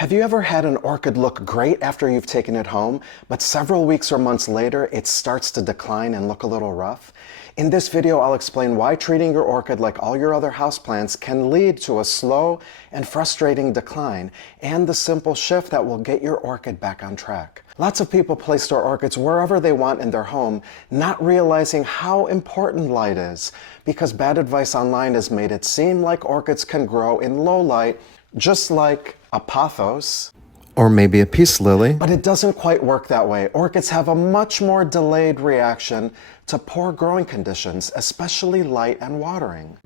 Have you ever had an orchid look great after you've taken it home, but several weeks or months later it starts to decline and look a little rough? In this video, I'll explain why treating your orchid like all your other houseplants can lead to a slow and frustrating decline, and the simple shift that will get your orchid back on track. Lots of people place their orchids wherever they want in their home, not realizing how important light is, because bad advice online has made it seem like orchids can grow in low light, just like a pothos, or maybe a peace lily. But it doesn't quite work that way. Orchids have a much more delayed reaction to poor growing conditions, especially light and watering.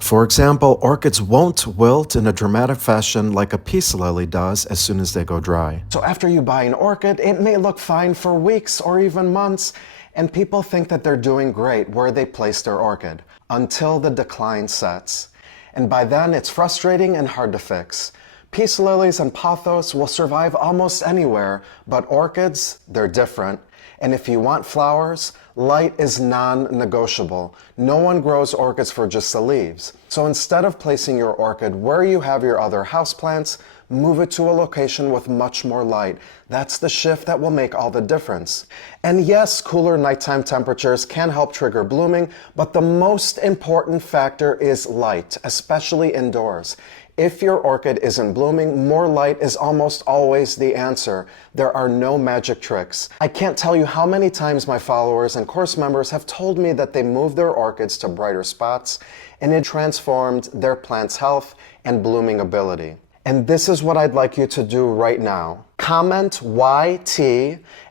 For example, orchids won't wilt in a dramatic fashion like a peace lily does as soon as they go dry. So after you buy an orchid, it may look fine for weeks or even months, and people think that they're doing great where they place their orchid, until the decline sets. And by then, it's frustrating and hard to fix. Peace lilies and pothos will survive almost anywhere, but orchids, they're different. And if you want flowers, light is non-negotiable. No one grows orchids for just the leaves. So instead of placing your orchid where you have your other houseplants, move it to a location with much more light. That's the shift that will make all the difference. And yes, cooler nighttime temperatures can help trigger blooming, but the most important factor is light, especially indoors. If your orchid isn't blooming, more light is almost always the answer. There are no magic tricks. I can't tell you how many times my followers and course members have told me that they moved their orchids to brighter spots and it transformed their plant's health and blooming ability. And this is what I'd like you to do right now. Comment YT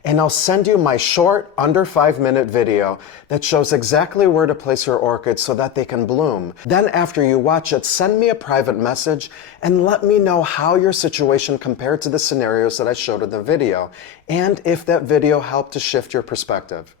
and I'll send you my short, under 5-minute video that shows exactly where to place your orchids so that they can bloom. Then after you watch it, send me a private message and let me know how your situation compared to the scenarios that I showed in the video, and if that video helped to shift your perspective.